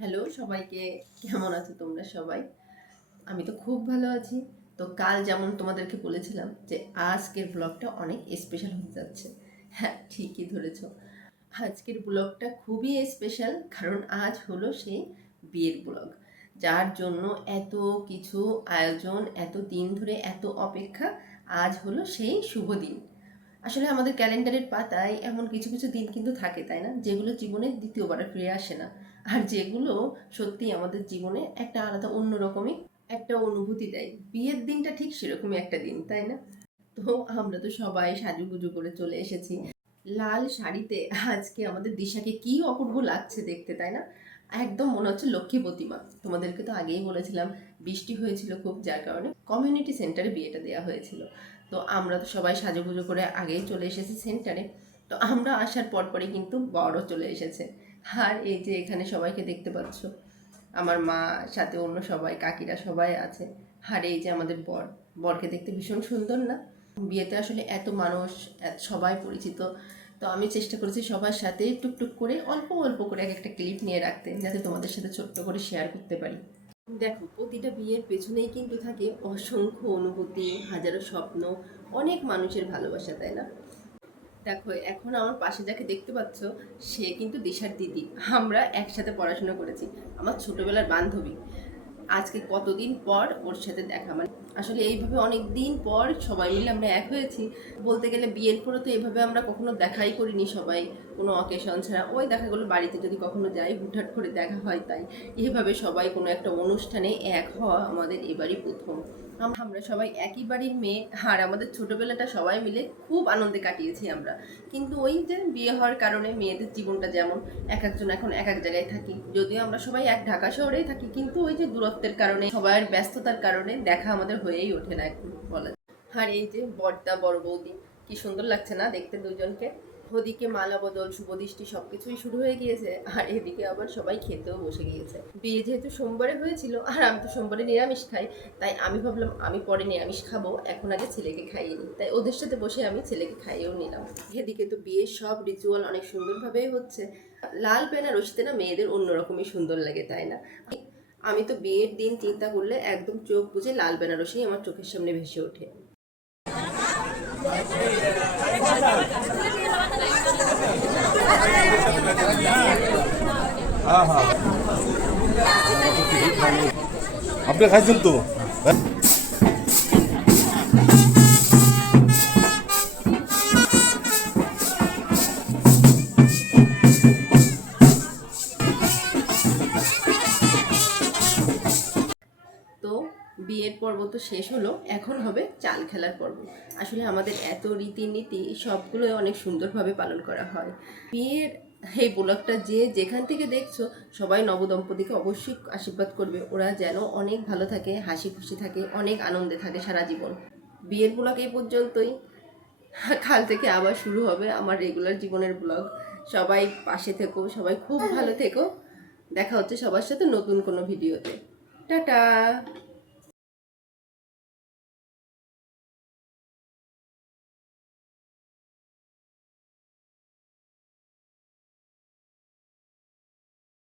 Hello সবাইকে, কেমন আছো তোমরা সবাই? আমি তো খুব ভালো আছি। তো কাল যেমন তোমাদেরকে বলেছিলাম যে আজকের ব্লগটা অনেক স্পেশাল হতে যাচ্ছে। হ্যাঁ, ঠিকই ধরেছ। আজকের ব্লগটা খুবই স্পেশাল, কারণ আজ হলো সেই বিয়ের ব্লগ, যার জন্য এত কিছু আয়োজন, এত দিন ধরে এত অপেক্ষা। আজ হলো সেই শুভ দিন। আসলে আমাদের ক্যালেন্ডারের পাতায় এমন কিছু কিছু দিন কিন্তু থাকে, তাই না, যেগুলো জীবনে দ্বিতীয়বার ফিরে আসে না, আর যেগুলো সত্যি আমাদের জীবনে একটা আলাদা অন্যরকমই একটা অনুভূতি দেয়। বিয়ের দিনটা ঠিক সেরকমই একটা দিন, তাই না? তো আমরা তো সবাই সাজুগুজু করে চলে এসেছি লাল শাড়িতে। আজকে আমাদের দিশাকে কি অপূর্ব লাগছে দেখতে, তাই না? একদম মনে হচ্ছে লক্ষ্মী প্রতিমা। তোমাদেরকে তো আগেই বলেছিলাম বৃষ্টি হয়েছিল খুব, যার কারণে কমিউনিটি সেন্টারে বিয়েটা দেওয়া হয়েছিল। তো আমরা তো সবাই সাজুগুজু করে আগেই চলে এসেছি সেন্টারে। তো আমরা আসার পরপরই কিন্তু বড়ও চলে এসেছে। আর এই যে এখানে সবাইকে দেখতে পাচ্ছ, আমার মা, সাথে অন্য সবাই, কাকিরা সবাই আছে। আর এই যে আমাদের বরকে দেখতে ভীষণ সুন্দর না? বিয়েতে আসলে এত মানুষ, সবাই পরিচিত। তো আমি চেষ্টা করেছি সবার সাথে টুকটুক করে অল্প অল্প করে এক একটা ক্লিপ নিয়ে রাখতে, যাতে তোমাদের সাথে ছোট্ট করে শেয়ার করতে পারি। দেখো, প্রতিটা বিয়ের পেছনেই কিন্তু থাকে অসংখ্য অনুভূতি, হাজারো স্বপ্ন, অনেক মানুষের ভালোবাসা, তাই না? দেখো, এখন আমার পাশে যাকে দেখতে পাচ্ছ, সে কিন্তু দিশার দিদি। আমরা একসাথে পড়াশোনা করেছি, আমার ছোটবেলার বান্ধবী। আজকে কতদিন পর ওর সাথে দেখা, মানে আসলে এইভাবে অনেক দিন পর সবাই মিলে আমরা এক হয়েছি। বলতে গেলে বিয়ের পরে তো এভাবে আমরা কখনো দেখাই করিনি সবাই, কোনো অকেশন ছাড়া। ওই দেখাগুলো বাড়িতে যদি কখনো যাই, হুটহাট করে দেখা হয়, তাই এভাবে সবাই কোনো একটা অনুষ্ঠানে এক হওয়া আমাদের এবারই প্রথম। আমরা সবাই একই বাড়ির মেয়ে, আর আমাদের ছোটবেলাটা সবাই মিলে খুব আনন্দে কাটিয়েছি আমরা। কিন্তু ওই যে বিয়ে হওয়ার কারণে মেয়েদের জীবনটা যেমন, এক একজন এখন এক এক জায়গায় থাকি, যদিও আমরা সবাই এক ঢাকা শহরেই থাকি, কিন্তু ওই যে দূরত্বের কারণে, সবার ব্যস্ততার কারণে দেখা আমাদের হয়েই ওঠে না এখন, বলা যায়। আর এই যে বড়দা বড় বৌদি, কি সুন্দর লাগছে না দেখতে দুজনকে? ওদিকে মালা বদল, শুভদৃষ্টি সবকিছুই শুরু হয়ে গিয়েছে, আর এদিকে আবার সবাই খেতেও বসে গিয়েছে। বিয়ে যেহেতু সোমবারে হয়েছিল, আর আমি তো সোমবারে নিরামিষ খাই, তাই আমি ভাবলাম আমি পরে নিরামিষ খাবো, এখন আগে ছেলেকে খাইয়ে নিই। তাই ওদের সাথে বসে আমি ছেলেকে খাইয়েও নিলাম। এদিকে তো বিয়ের সব রিচুয়াল অনেক সুন্দরভাবেই হচ্ছে। লাল বেনারসিতে না মেয়েদের অন্যরকমই সুন্দর লাগে, তাই না? আমি তো বিয়ের দিন চিন্তা করলে একদম চোখ বুজে লাল বেনারসি আমার চোখের সামনে ভেসে ওঠে। আপনি খাইছেন তো? তো বিয়ের পর্ব তো শেষ হলো, এখন হবে চাল খেলার পর্ব। আসলে আমাদের এত রীতিনীতি সবগুলো অনেক সুন্দরভাবে পালন করা হয়। বিয়ের এই ব্লগটা যে যেখান থেকে দেখছো, সবাই নবদম্পতিকে অবশ্যই আশীর্বাদ করবে, ওরা যেন অনেক ভালো থাকে, হাসি খুশি থাকে, অনেক আনন্দে থাকে সারা জীবন। বিয়ের ব্লগ এই পর্যন্তই। কাল থেকে আবার শুরু হবে আমার রেগুলার জীবনের ব্লগ। সবাই পাশে থেকো, সবাই খুব ভালো থেকো। দেখা হচ্ছে সবার সাথে নতুন কোনো ভিডিওতে। টাটা।